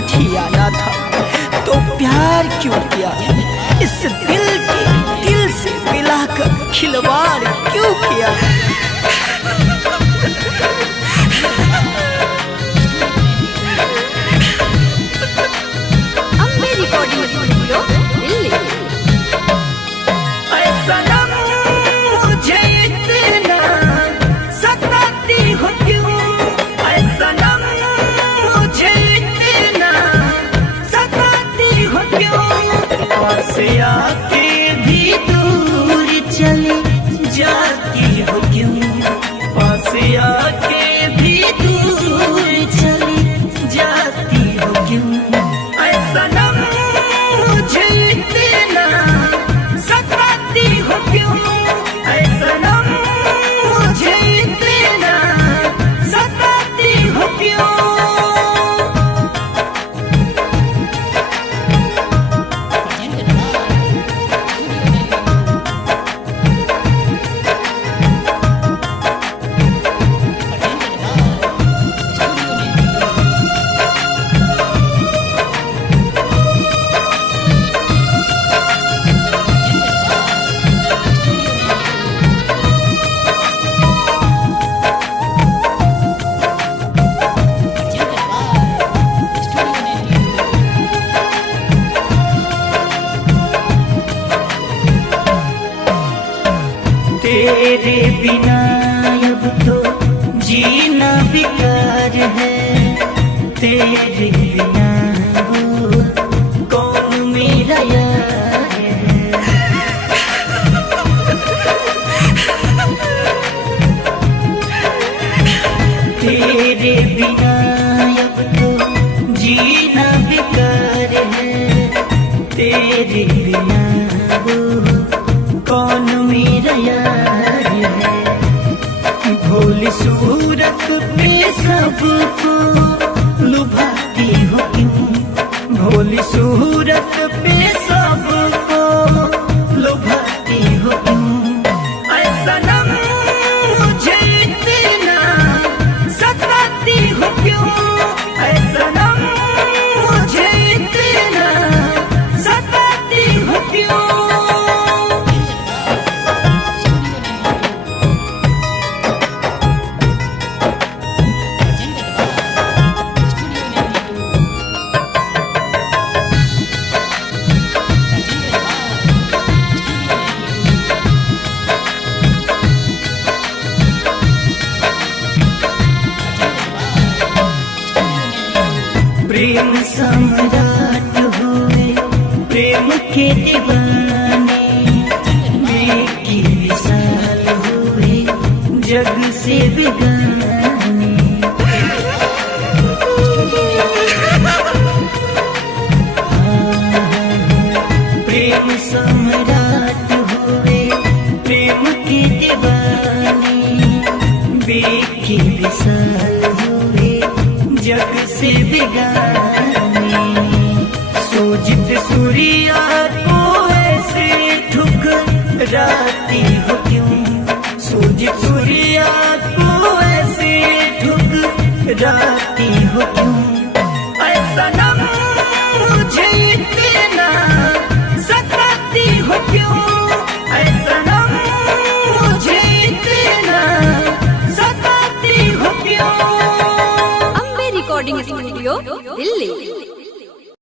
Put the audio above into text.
साथ ही आना था, तो प्यार क्यों किया? इस दिल के दिल से मिलाकर खिलवाड़ क्यों किया? Ambe recording studio Delhi. से आके भी दूर चली जाती हो क्यों? पास आके भी दूर चली जाती हो क्यों? ऐसा नम मुझे इतना सताती हो क्यों? ऐसा नम मुझे इतना सताती हो क्यों? तेरे बिना अब तो जीना बेकार है, तेरे बिना वो कौन मेरा यार है? तेरे बिना अब तो जीना बेकार है, तेरे बिना वो कौन मेरा यार है? भोली सूरत पे सबको लुभाती हो क्यों? भोली सूरत पे सबको लुभाती हो क्यों? ऐसा नम मुझे इतना सताती हो क्यों? ऐसा नम मुझे इतना सताती हो क्यों? प्रेम सम्राट हुए प्रेम के दीवाने, बेकी विशाल हुए जग से बेगाने। प्रेम सम्राट हुए प्रेम के दीवाने, बेकी विशाल हुए जग से बेगाने। सूजित सूर्या को ऐसे ठुकराती हो क्यों? सूजित सूर्या को ऐसे ठुकराती हो क्यों? ऐसा नम मुझे इतना सताती हो क्यों? ऐसा नम मुझे इतना सताती हो क्यों? Ambe recording studio Delhi.